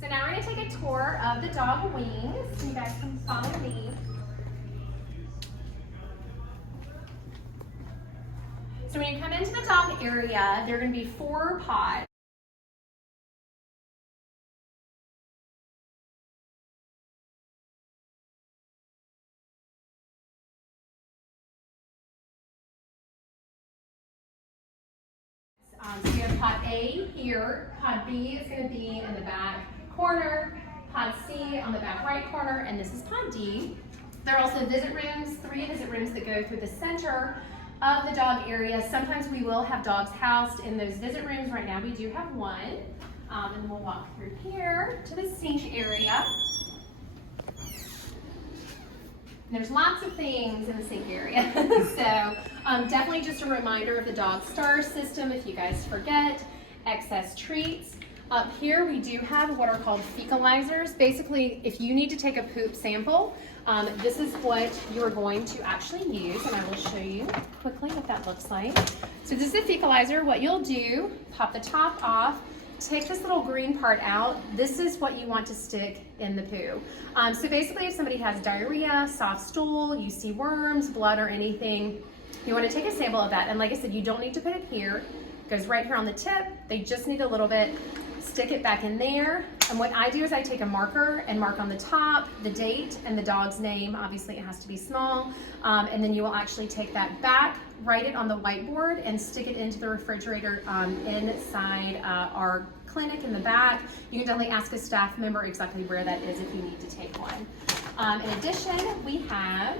So now we're going to take a tour of the dog wings. You guys can follow me. So when you come into the dog area, there are going to be 4 pods. So you have pod A here, pod B is going to be in the back corner, pod C on the back right corner, and this is pod D. There are also visit rooms, 3 visit rooms that go through the center of the dog area. Sometimes we will have dogs housed in those visit rooms. Right now we do have 1. And we'll walk through here to the sink area. There's lots of things in the sink area. So definitely just a reminder of the dog star system if you guys forget. Excess treats. Up here we do have what are called fecalizers. Basically, if you need to take a poop sample, this is what you're going to actually use, and I will show you quickly what that looks like. So this is a fecalizer. What you'll do, pop the top off, take this little green part out. This is what you want to stick in the poo. So basically, if somebody has diarrhea, soft stool, you see worms, blood, or anything, you want to take a sample of that. And like I said, you don't need to put it here. It goes right here on the tip. They just need a little bit. Stick it back in there. And what I do is I take a marker and mark on the top the date and the dog's name. Obviously, it has to be small. And then you will actually take that back, write it on the whiteboard, and stick it into the refrigerator inside our clinic in the back. You can definitely ask a staff member exactly where that is if you need to take one. In addition, we have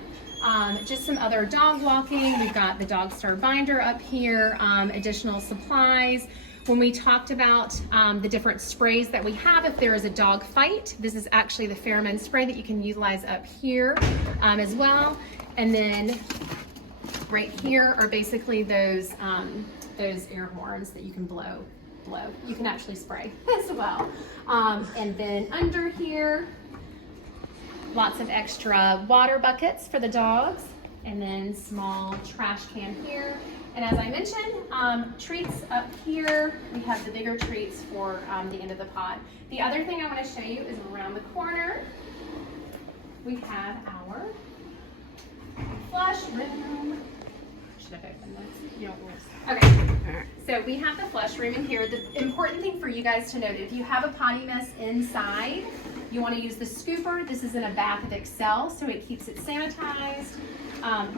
just some other dog walking. We've got the dog star binder up here, additional supplies. When we talked about the different sprays that we have, if there is a dog fight, this is actually the pheromone spray that you can utilize up here as well. And then right here are basically those air horns that you can blow. You can actually spray as well. And then under here, lots of extra water buckets for the dogs, and then small trash can here. And as I mentioned, treats up here. We have the bigger treats for the end of the pod. The other thing I want to show you is around the corner. We have our flush room. Should I open this? You don't want to. Okay. So we have the flush room in here. The important thing for you guys to note, if you have a potty mess inside, you want to use the scooper. This is in a bath of Excel, so it keeps it sanitized.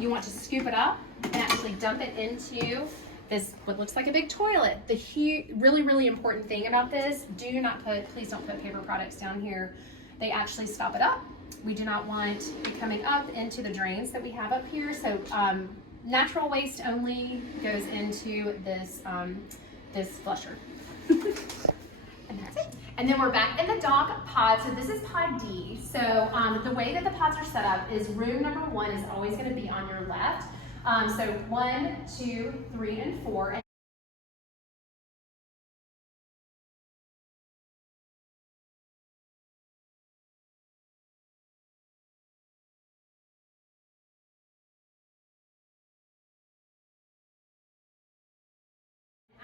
You want to scoop it up and actually dump it into this, what looks like a big toilet. The really, really important thing about this, please don't put paper products down here. They actually stop it up. We do not want it coming up into the drains that we have up here. So natural waste only goes into this, this flusher. And that's it. And then we're back in the dog pod. So this is pod D. So the way that the pods are set up is room number 1 is always going to be on your left. So 1, 2, 3, and 4.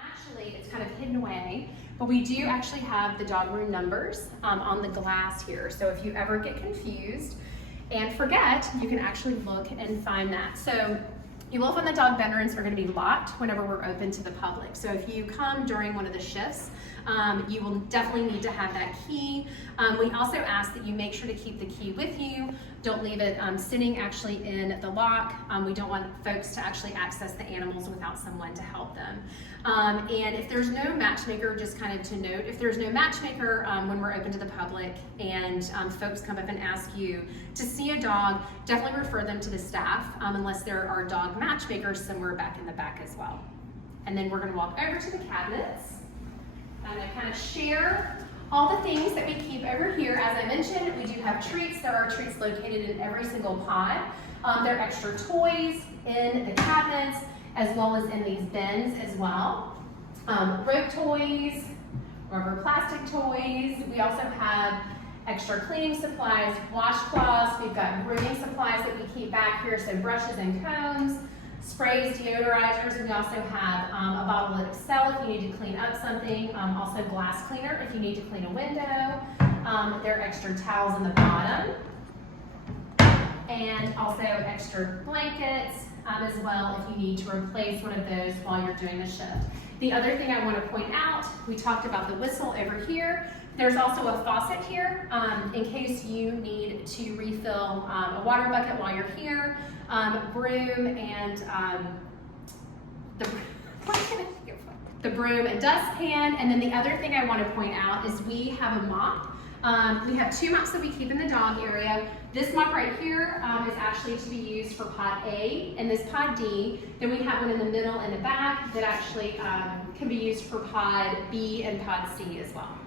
Actually, it's kind of hidden away, but we do actually have the dog room numbers on the glass here. So if you ever get confused and forget, you can actually look and find that. So you will find the dog bedrooms are going to be locked whenever we're open to the public. So if you come during one of the shifts, you will definitely need to have that key. We also ask that you make sure to keep the key with you. Don't leave it sitting actually in the lock. We don't want folks to actually access the animals without someone to help them. And if there's no matchmaker, just kind of to note, if there's no matchmaker when we're open to the public and folks come up and ask you to see a dog, definitely refer them to the staff unless there are dog matchmakers somewhere back in the back as well. And then we're going to walk over to the cabinets. I'm going to kind of share all the things that we keep over here. As I mentioned, we do have treats. There are treats located in every single pod. There are extra toys in the cabinets as well as in these bins as well. Rope toys, rubber plastic toys. We also have extra cleaning supplies, washcloths. We've got grooming supplies that we keep back here, so brushes and combs, Sprays, deodorizers. We also have a bottle of Excel if you need to clean up something. Also glass cleaner if you need to clean a window. There are extra towels in the bottom. And also extra blankets as well if you need to replace one of those while you're doing the shift. The other thing I want to point out, we talked about the whistle over here. There's also a faucet here in case you need to refill a water bucket while you're here, broom and the broom and dustpan. And then the other thing I want to point out is we have a mop. We have 2 mops that we keep in the dog area. This mop right here is actually to be used for pod A and this pod D. Then we have one in the middle and the back that actually can be used for pod B and pod C as well.